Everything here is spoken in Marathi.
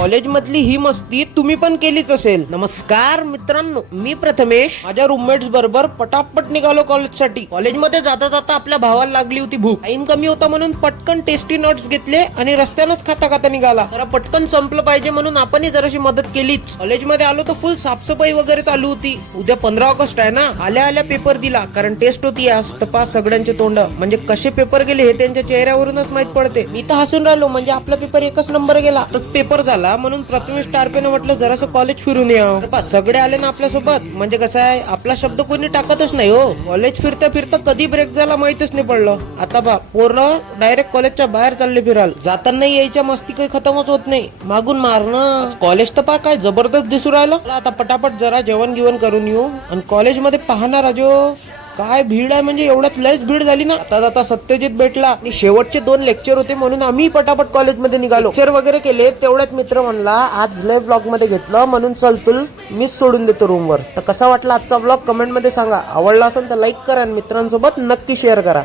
कॉलेज मधली ही मस्ती तुम्ही पण केलीच असेल. नमस्कार मित्रांनो, मी प्रथमेश माझ्या रूममेट्स बरोबर पटापट निघालो कॉलेजसाठी. कॉलेजमध्ये जाता जाता आपल्या भावाला लागली होती भूक. टाइम कमी होता म्हणून पटकन टेस्टी नट्स घेतले आणि रस्त्यानंच खाता खाता निघाला. जरा पटकन संपलं पाहिजे म्हणून आपणही जराशी मदत केलीच. कॉलेजमध्ये आलो तर फुल साफसफाई वगैरे चालू होती. उद्या 15 ऑगस्ट आहे ना. आल्या आल्या पेपर दिला, कारण टेस्ट होती आज. तपास सगळ्यांचे तोंड म्हणजे कसे पेपर गेले हे त्यांच्या चेहऱ्यावरूनच माहित पडते. मी तर हसून राहिलो, म्हणजे आपला पेपर एकच नंबर गेला. तोच पेपर झाला म्हणून प्रथमेश टारपेने म्हटलं जरासं कॉलेज फिरून या. सगळे आले ना आपल्यासोबत, म्हणजे कसं आहे आपला शब्द कोणी टाकतच नाही हो. कॉलेज फिरता फिरता कधी ब्रेक झाला माहितच नाही पडलं. आता बा पूर्ण डायरेक्ट कॉलेजच्या बाहेर चालले फिराल. जाताना यायच्या मस्ती काही खतमच होत नाही. मागून मारणं. कॉलेज तर पा काय जबरदस्त दिसू राहिलं. आता पटापट जरा जेवण गिवण करून येऊ. आणि कॉलेजमध्ये पाहणार राजो काय भीड आहे, म्हणजे एवढ्यात लयच भीड झाली ना. आता सत्यजित भेटला आणि शेवटचे 2 लेक्चर होते म्हणून आम्ही पटापट कॉलेजमध्ये निघालो. लेक्चर वगैरे केले. तेवढ्यात मित्र म्हणला आज लय ब्लॉग मध्ये घेतलं म्हणून चल तुला मिस सोडून देतो रूमवर. तर कसा वाटला आजचा ब्लॉग कमेंट मध्ये सांगा. आवडला असेल तर लाईक करा आणि मित्रांसोबत नक्की शेअर करा.